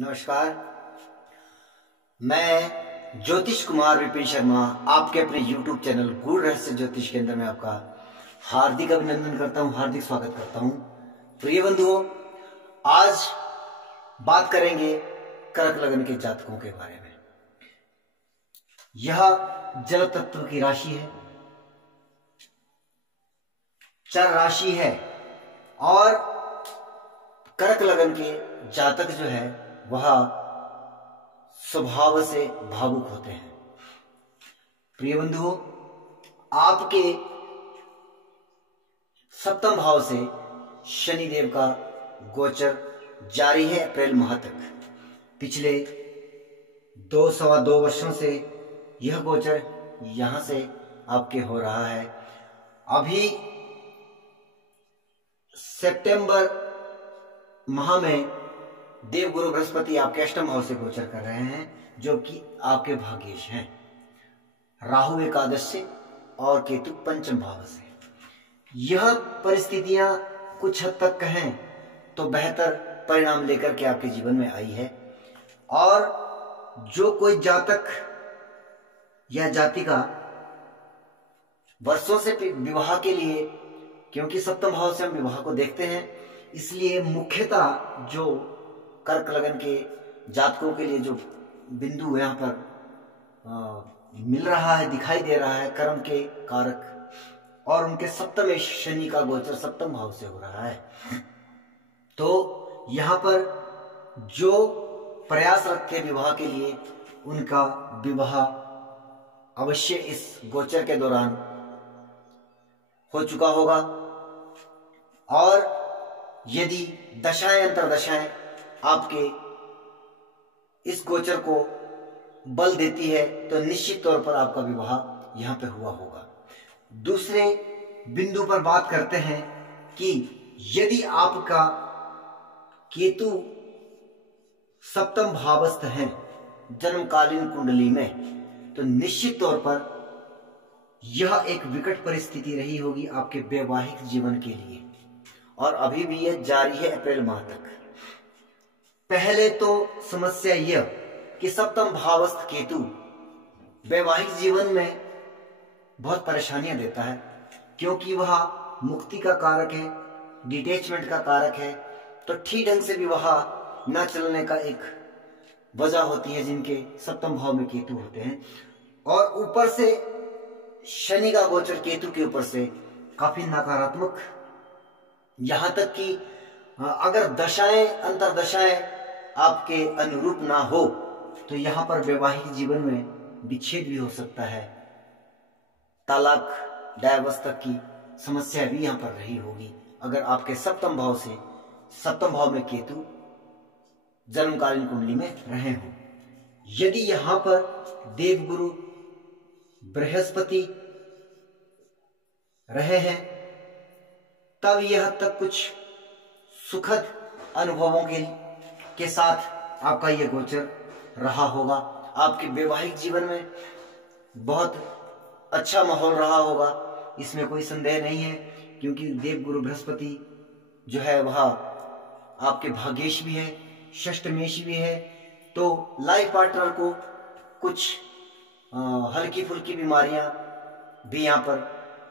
नमस्कार। मैं ज्योतिष कुमार विपिन शर्मा आपके अपने YouTube चैनल गूढ़ रहस्य ज्योतिष केंद्र में आपका हार्दिक अभिनंदन करता हूं, हार्दिक स्वागत करता हूं। प्रिय बंधुओं, आज बात करेंगे कर्क लगन के जातकों के बारे में। यह जल तत्व की राशि है, चर राशि है और कर्क लगन के जातक जो है वह स्वभाव से भावुक होते हैं। प्रिय बंधुओं, आपके सप्तम भाव से शनिदेव का गोचर जारी है अप्रैल माह तक। पिछले 2-2.25 वर्षों से यह गोचर यहां से आपके हो रहा है। अभी सितंबर माह में देवगुरु बृहस्पति आपके अष्टम भाव से गोचर कर रहे हैं, जो कि आपके भाग्येश हैं। राहु एकादश से और केतु पंचम भाव से। यह परिस्थितियां कुछ हद तक कहें तो बेहतर परिणाम लेकर के आपके जीवन में आई है। और जो कोई जातक या जातिका वर्षों से विवाह के लिए, क्योंकि सप्तम भाव से हम विवाह को देखते हैं, इसलिए मुख्यतः जो कर्क लगन के जातकों के लिए जो बिंदु यहाँ पर मिल रहा है, दिखाई दे रहा है, कर्म के कारक, और उनके सप्तम शनि का गोचर सप्तम भाव से हो रहा है। तो यहाँ पर जो प्रयास रखे विवाह के लिए, उनका विवाह अवश्य इस गोचर के दौरान हो चुका होगा। और यदि दशाएं अंतरदशाएं आपके इस गोचर को बल देती है तो निश्चित तौर पर आपका विवाह यहां पे हुआ होगा। दूसरे बिंदु पर बात करते हैं कि यदि आपका केतु सप्तम भावस्थ है जन्मकालीन कुंडली में, तो निश्चित तौर पर यह एक विकट परिस्थिति रही होगी आपके वैवाहिक जीवन के लिए, और अभी भी यह जारी है अप्रैल माह तक। पहले तो समस्या यह कि सप्तम भावस्थ केतु वैवाहिक जीवन में बहुत परेशानियां देता है, क्योंकि वह मुक्ति का कारक है, डिटैचमेंट का कारक है। तो ठीक ढंग से विवाह न चलने का एक वजह होती है जिनके सप्तम भाव में केतु होते हैं। और ऊपर से शनि का गोचर केतु के ऊपर से काफी नकारात्मक, यहां तक कि अगर दशाएं अंतरदशाएं आपके अनुरूप ना हो तो यहां पर वैवाहिक जीवन में विच्छेद भी हो सकता है, तलाक, डाइवोर्स तक की समस्या भी यहां पर रही होगी अगर आपके सप्तम भाव में केतु जन्मकालीन कुंडली में रहे हो। यदि यहां पर देवगुरु बृहस्पति रहे हैं, तब यह तक कुछ सुखद अनुभवों के साथ आपका यह गोचर रहा होगा। आपके वैवाहिक जीवन में बहुत अच्छा माहौल रहा होगा, इसमें कोई संदेह नहीं है, क्योंकि देवगुरु बृहस्पति जो है वह आपके भाग्येश भी है, षष्टमेश भी है। तो लाइफ पार्टनर को कुछ हल्की फुल्की बीमारियां भी यहाँ पर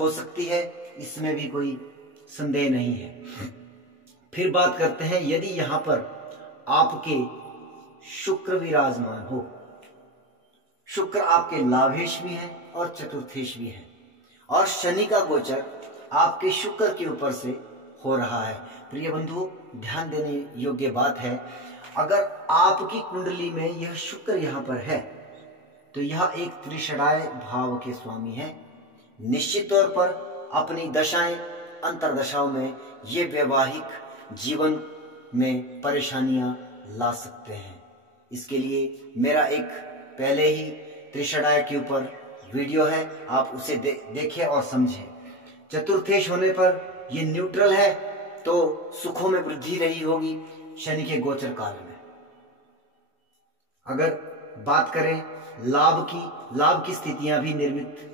हो सकती है, इसमें भी कोई संदेह नहीं है। फिर बात करते हैं, यदि यहां पर आपके शुक्र विराजमान हो, शुक्र आपके लाभेश भी है और चतुर्थेश भी है, और शनि का गोचर आपके शुक्र के ऊपर से हो रहा है। प्रिय बंधुओं, ध्यान देने योग्य बात है, अगर आपकी कुंडली में यह शुक्र यहां पर है तो यह एक त्रिषणाय भाव के स्वामी है। निश्चित तौर पर अपनी दशाएं अंतरदशाओं में ये वैवाहिक जीवन में परेशानियां ला सकते हैं। इसके लिए मेरा एक पहले ही त्रिषणाय के ऊपर वीडियो है, आप उसे देखें और समझें। चतुर्थेश होने पर ये न्यूट्रल है, तो सुखों में वृद्धि रही होगी शनि के गोचर काल में। अगर बात करें लाभ की स्थितियां भी निर्मित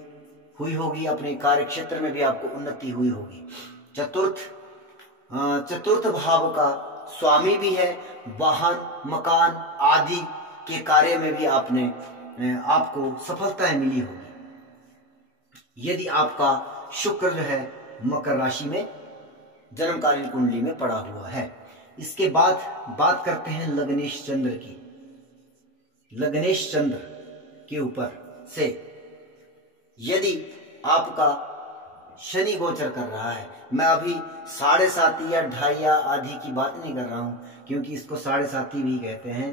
हुई होगी, अपने कार्य क्षेत्र में भी आपको उन्नति हुई होगी। चतुर्थ भाव का स्वामी भी है, वाहन मकान आदि के कार्य में भी आपको सफलताएं मिली होगी यदि आपका शुक्र जो है मकर राशि में जन्मकालीन कुंडली में पड़ा हुआ है। इसके बाद बात करते हैं लग्नेश चंद्र की। लग्नेश चंद्र के ऊपर से यदि आपका शनि गोचर कर रहा है, मैं अभी 7.5 या 2.5 या आधी की बात नहीं कर रहा हूं, क्योंकि इसको 7.5 भी कहते हैं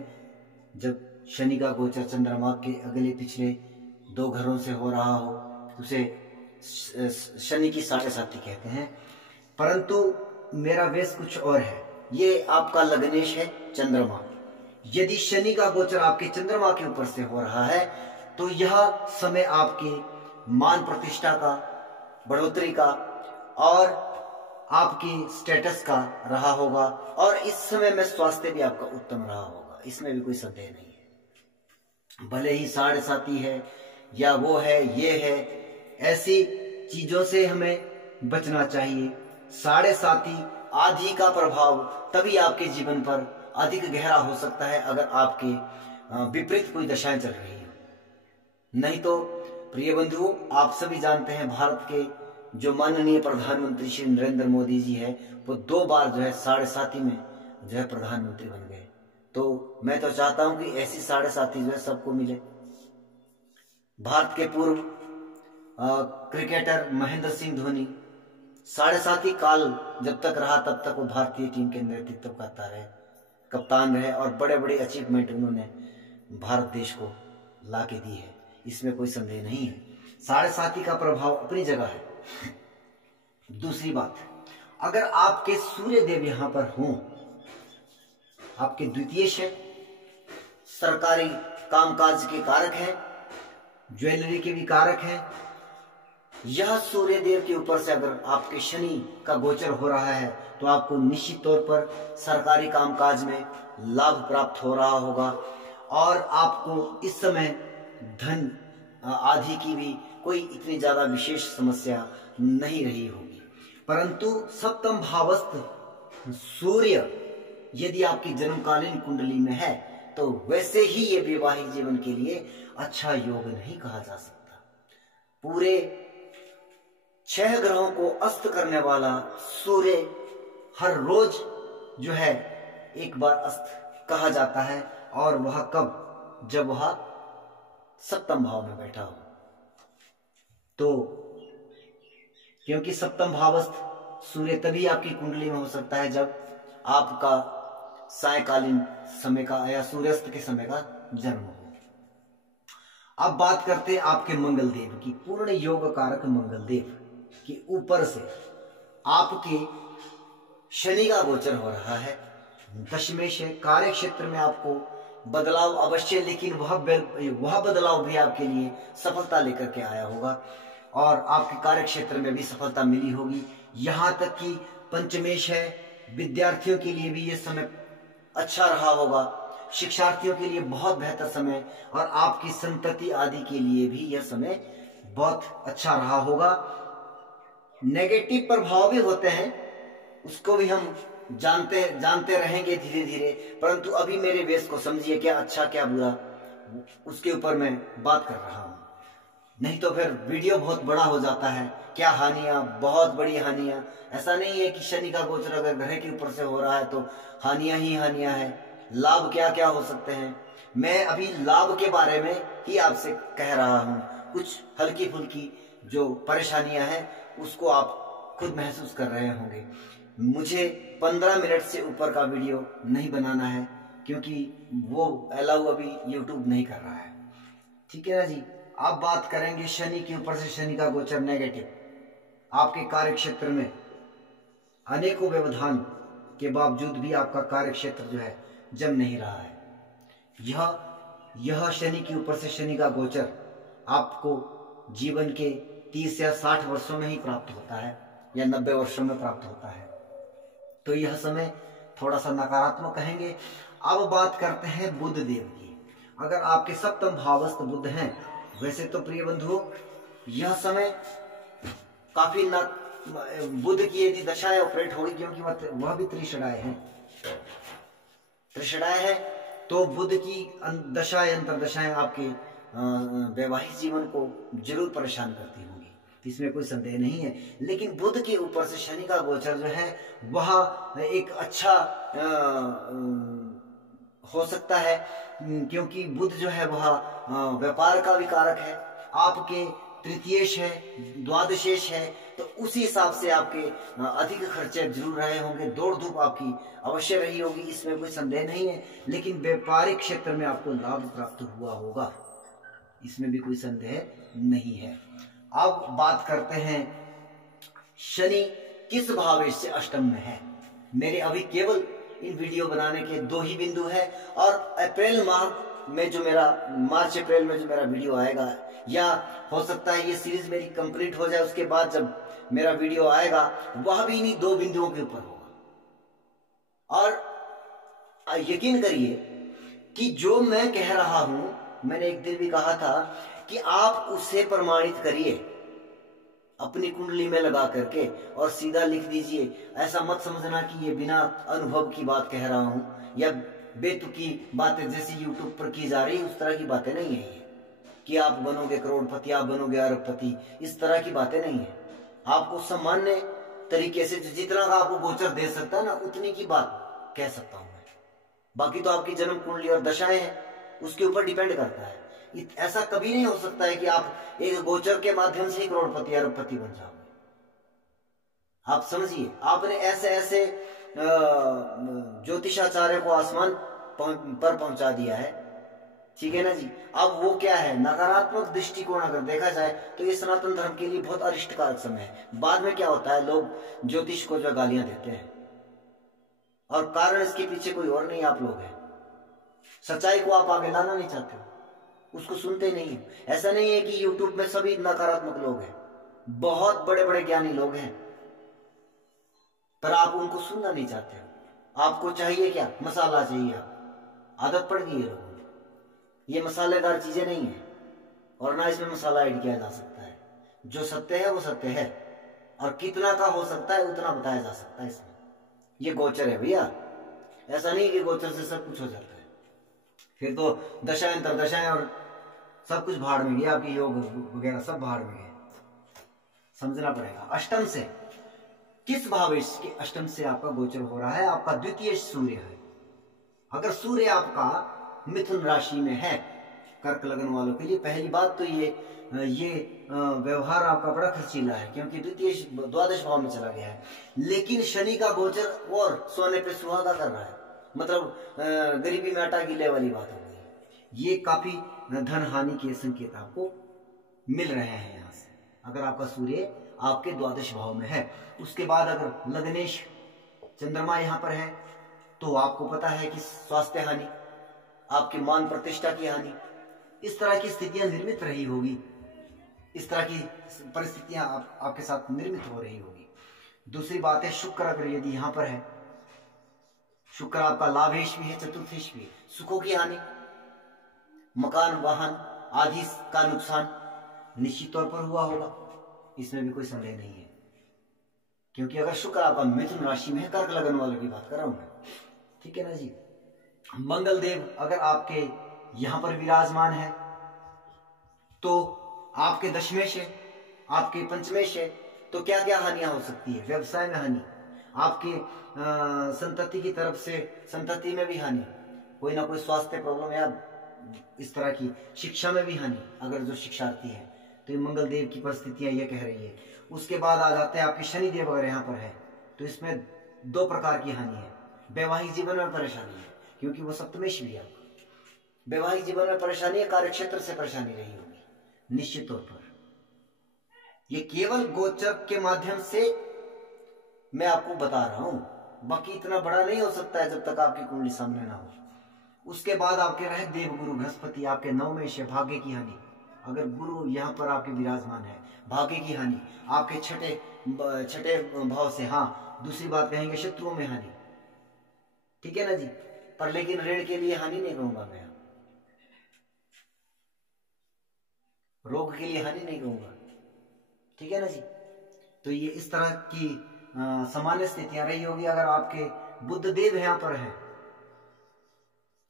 जब शनि का गोचर चंद्रमा के अगले पिछले 2 घरों से हो रहा हो, उसे शनि की 7.5 कहते हैं। परंतु मेरा वेश कुछ और है। ये आपका लग्नेश है चंद्रमा। यदि शनि का गोचर आपके चंद्रमा के ऊपर से हो रहा है तो यह समय आपके मान प्रतिष्ठा का, बढ़ोतरी का और आपकी स्टेटस का रहा होगा, और इस समय में स्वास्थ्य भी आपका उत्तम रहा होगा, इसमें भी कोई संदेह नहीं है। भले ही 7.5 है या वो है ये है, ऐसी चीजों से हमें बचना चाहिए। 7.5 आधी का प्रभाव तभी आपके जीवन पर अधिक गहरा हो सकता है अगर आपके विपरीत कोई दशाएं चल रही हो। नहीं तो प्रिय बंधुओं, आप सभी जानते हैं भारत के जो माननीय प्रधानमंत्री श्री नरेंद्र मोदी जी है, वो 2 बार जो है 7.5 में जो है प्रधानमंत्री बन गए। तो मैं तो चाहता हूं कि ऐसी 7.5 जो है सबको मिले। भारत के पूर्व क्रिकेटर महेंद्र सिंह धोनी 7.5 काल जब तक रहा तब तक वो भारतीय टीम के नेतृत्व करता रहे, कप्तान रहे, और बड़े बड़े अचीवमेंट उन्होंने भारत देश को ला के दी है, इसमें कोई संदेह नहीं है। 7.5 का प्रभाव अपनी जगह है। दूसरी बात, अगर आपके सूर्य देव यहां पर हों, आपके द्वितीय है, सरकारी कामकाज के कारक है, ज्वेलरी के भी कारक है, यह सूर्य देव के ऊपर से अगर आपके शनि का गोचर हो रहा है तो आपको निश्चित तौर पर सरकारी कामकाज में लाभ प्राप्त हो रहा होगा, और आपको इस समय धन आदि की भी कोई इतनी ज्यादा विशेष समस्या नहीं रही होगी। परंतु सप्तम भावस्थ सूर्य यदि आपकी जन्मकालीन कुंडली में है तो वैसे ही ये वैवाहिक जीवन के लिए अच्छा योग नहीं कहा जा सकता। पूरे 6 ग्रहों को अस्त करने वाला सूर्य हर रोज जो है एक बार अस्त कहा जाता है, और वह कब, जब वह सप्तम भाव में बैठा हो। तो क्योंकि सप्तम भावस्थ सूर्य तभी आपकी कुंडली में हो सकता है जब आपका सायकालीन समय का या सूर्यास्त के समय का जन्म हो। अब बात करते हैं आपके मंगल देव की। पूर्ण योग कारक मंगल देव के ऊपर से आपके शनि का गोचर हो रहा है, दशमेश है। कार्य क्षेत्र में आपको बदलाव अवश्य, लेकिन वह बदलाव भी आपके लिए सफलता लेकर के आया होगा, और आपके कार्य क्षेत्र में भी सफलता मिली होगी। यहां तक कि पंचमेश है, विद्यार्थियों के लिए भी यह समय अच्छा रहा होगा, शिक्षार्थियों के लिए बहुत बेहतर समय, और आपकी संतति आदि के लिए भी यह समय बहुत अच्छा रहा होगा। नेगेटिव प्रभाव भी होते हैं, उसको भी हम जानते रहेंगे धीरे धीरे, परंतु अभी मेरे वेश को समझिए, क्या अच्छा क्या बुरा उसके ऊपर मैं बात कर रहा हूं। नहीं तो फिर वीडियो बहुत बड़ा हो जाता है। क्या हानियां, बहुत बड़ी हानियां। ऐसा नहीं है कि शनि का गोचर अगर ग्रह के ऊपर से हो रहा है तो हानियां ही हानियां हैं। लाभ क्या क्या हो सकते हैं, मैं अभी लाभ के बारे में ही आपसे कह रहा हूं। कुछ हल्की फुल्की जो परेशानियां हैं उसको आप खुद महसूस कर रहे होंगे। मुझे 15 मिनट से ऊपर का वीडियो नहीं बनाना है, क्योंकि वो अलाउ अभी यूट्यूब नहीं कर रहा है। ठीक है ना जी। अब बात करेंगे शनि के ऊपर से शनि का गोचर नेगेटिव। आपके कार्य क्षेत्र में अनेकों व्यवधान के बावजूद भी आपका कार्य क्षेत्र जो है जम नहीं रहा है। यह शनि के ऊपर से शनि का गोचर आपको जीवन के 30 या 60 वर्षों में ही प्राप्त होता है, या 90 वर्षों में प्राप्त होता है। तो यह समय थोड़ा सा नकारात्मक कहेंगे। अब बात करते हैं बुध देव की। अगर आपके सप्तम भावस्थ बुध हैं, वैसे तो प्रिय बंधुओं यह समय काफी बुध की यदि दशाएं ऑपरेट होगी, क्योंकि वह भी त्रिशराय है, त्रिषणाएं है तो बुध की दशाएं अंतरदशाएं आपके वैवाहिक जीवन को जरूर परेशान करती होंगी, इसमें कोई संदेह नहीं है। लेकिन बुध के ऊपर से शनि का गोचर जो है वह एक अच्छा हो सकता है, क्योंकि बुध जो है वह व्यापार का भी कारक है, आपके तृतीयेश है, द्वादशेश है, तो उसी हिसाब से आपके अधिक खर्चे जरूर रहे होंगे, दौड़ धूप आपकी अवश्य रही होगी, इसमें कोई संदेह नहीं है। लेकिन व्यापारिक क्षेत्र में आपको लाभ प्राप्त हुआ होगा, इसमें भी कोई संदेह नहीं है। अब बात करते हैं शनि किस भावेश से अष्टम में है। मेरे अभी केवल इन वीडियो बनाने के 2 ही बिंदु है, और अप्रैल माह में जो मेरा मार्च अप्रैल में जो मेरा वीडियो आएगा, या हो सकता है ये सीरीज मेरी कंप्लीट हो जाए, उसके बाद जब मेरा वीडियो आएगा वह भी इन्हीं 2 बिंदुओं के ऊपर होगा। और यकीन करिए कि जो मैं कह रहा हूं, मैंने एक दिन भी कहा था कि आप उसे प्रमाणित करिए अपनी कुंडली में लगा करके और सीधा लिख दीजिए। ऐसा मत समझना कि ये बिना अनुभव की बात कह रहा हूं या बेतुकी बातें जैसी यूट्यूब पर की जा रही उस तरह की बातें नहीं है ये, कि आप बनोगे करोड़पति, आप बनोगे अरबपति, इस तरह की बातें नहीं है। आपको सामान्य तरीके से जितना का आपको गोचर दे सकता है ना, उतनी की बात कह सकता हूं मैं। बाकी तो आपकी जन्म कुंडली और दशाएं हैं, उसके ऊपर डिपेंड करता है। ऐसा कभी नहीं हो सकता है कि आप एक गोचर के माध्यम से ही करोड़पति अरबपति बन जाओगे। आप समझिए, आपने ऐसे ऐसे ज्योतिषाचार्य को आसमान पर पहुंचा दिया है, ठीक है ना जी। अब वो क्या है, नकारात्मक दृष्टिकोण अगर देखा जाए तो ये सनातन धर्म के लिए बहुत अरिष्टकारक समय है। बाद में क्या होता है, लोग ज्योतिष को जो गालियां देते हैं, और कारण इसके पीछे कोई और नहीं, आप लोग हैं। सच्चाई को आप आगे लाना नहीं चाहते हो, उसको सुनते नहीं हो। ऐसा नहीं है कि यूट्यूब में सभी नकारात्मक लोग हैं, बहुत बड़े बड़े ज्ञानी लोग हैं, पर आप उनको सुनना नहीं चाहते हो। आपको चाहिए क्या, मसाला चाहिए। आदत पड़ गई है लोगों को, ये मसालेदार चीजें नहीं है, और ना इसमें मसाला ऐड किया जा सकता है। जो सत्य है वो सत्य है, और कितना का हो सकता है उतना बताया जा सकता है इसमें। ये गोचर है भैया, ऐसा नहीं कि गोचर से सब कुछ हो जाता है। फिर तो दशाएं अंतरदशाएं और सब कुछ भाड़ में गया, आपकी योग वगैरह सब भाड़ में गए। समझना पड़ेगा। अष्टम से किस भावेश के अष्टम से आपका गोचर हो रहा है, आपका द्वितीय सूर्य है। अगर सूर्य आपका मिथुन राशि में है, कर्क लगन वालों के लिए पहली बात तो ये व्यवहार आपका बड़ा खर्चीला है, क्योंकि द्वितीय द्वादश भाव में चला गया है। लेकिन शनि का गोचर और सोने पे सुहागा कर रहा है, मतलब गरीबी में आटा गिले वाली बात हो गई। ये काफी धन हानि के संकेत आपको मिल रहे हैं यहाँ से, अगर आपका सूर्य आपके द्वादश भाव में है। उसके बाद अगर लग्नेश चंद्रमा यहाँ पर है तो आपको पता है कि स्वास्थ्य हानि, आपके मान प्रतिष्ठा की हानि, इस तरह की स्थितियां निर्मित रही होगी, इस तरह की परिस्थितियां आपके साथ निर्मित हो रही होगी। दूसरी बात है, शुक्र अगर यदि यहाँ पर है, शुक्र आपका लाभेश भी है, चतुर्थेश भी है, सुखों की हानि, मकान वाहन आदि का नुकसान निश्चित तौर पर हुआ होगा, इसमें भी कोई संदेह नहीं है। क्योंकि अगर शुक्र आपका मिथुन राशि में है, कर्क लगन वालों की बात कर रहा हूं मैं, ठीक है ना जी। मंगल देव अगर आपके यहां पर विराजमान है तो आपके दशमेश है, आपके पंचमेश है, तो क्या क्या हानियां हो सकती है। व्यवसाय में हानि, आपके संतति की तरफ से संतति में भी हानि, कोई ना कोई स्वास्थ्य प्रॉब्लम या इस तरह की, शिक्षा में भी हानि अगर जो शिक्षार्थी है, तो ये मंगल देव की परिस्थितियां ये कह रही है। उसके बाद आ जाते हैं आपके शनि देव अगर यहाँ पर है तो इसमें 2 प्रकार की हानि है। वैवाहिक जीवन में परेशानी है, क्योंकि वो सप्तमेश भी है आपका। वैवाहिक जीवन में परेशानी है, कार्य क्षेत्र से परेशानी रही होगी निश्चित तौर पर। ये केवल गोचर के माध्यम से मैं आपको बता रहा हूं, बाकी इतना बड़ा नहीं हो सकता है जब तक आपकी कुंडली सामने ना हो। उसके बाद आपके रहे देव गुरु बृहस्पति, आपके नवमेश है, भाग्य की हानि। अगर गुरु यहाँ पर आपके विराजमान है, भाग्य की हानि, आपके छठे भाव से, हाँ दूसरी बात कहेंगे शत्रुओं में हानि, ठीक है ना जी। पर लेकिन ऋण के लिए हानि नहीं कहूंगा मैं, रोग के लिए हानि नहीं कहूंगा, ठीक है ना जी। तो ये इस तरह की सामान्य स्थितियां रही होगी। अगर आपके बुद्ध देव यहाँ पर है।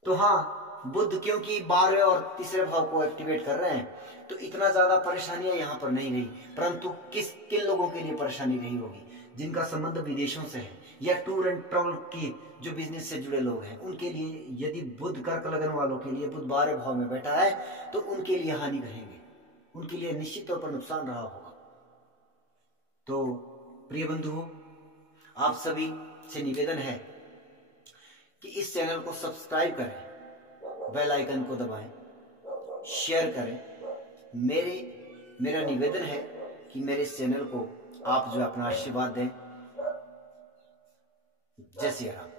तो हाँ, बुद्ध क्योंकि 12वें और तीसरे भाव को एक्टिवेट कर रहे हैं तो इतना ज्यादा परेशानियां यहाँ पर नहीं रही, परंतु किन लोगों के लिए परेशानी रही होगी, जिनका संबंध विदेशों से है या टूर एंड ट्रैवल की जो बिजनेस से जुड़े लोग हैं, उनके लिए यदि बुध कर्क लगन वालों के लिए बुध 12वें भाव में बैठा है तो उनके लिए हानि रहेंगे, उनके लिए निश्चित तौर पर नुकसान रहा होगा। तो प्रिय बंधुओं, आप सभी से निवेदन है कि इस चैनल को सब्सक्राइब करें, बेल आइकन को दबाएं, शेयर करें। मेरा निवेदन है कि मेरे इस चैनल को आप जो अपना आशीर्वाद दें। जय श्री राम।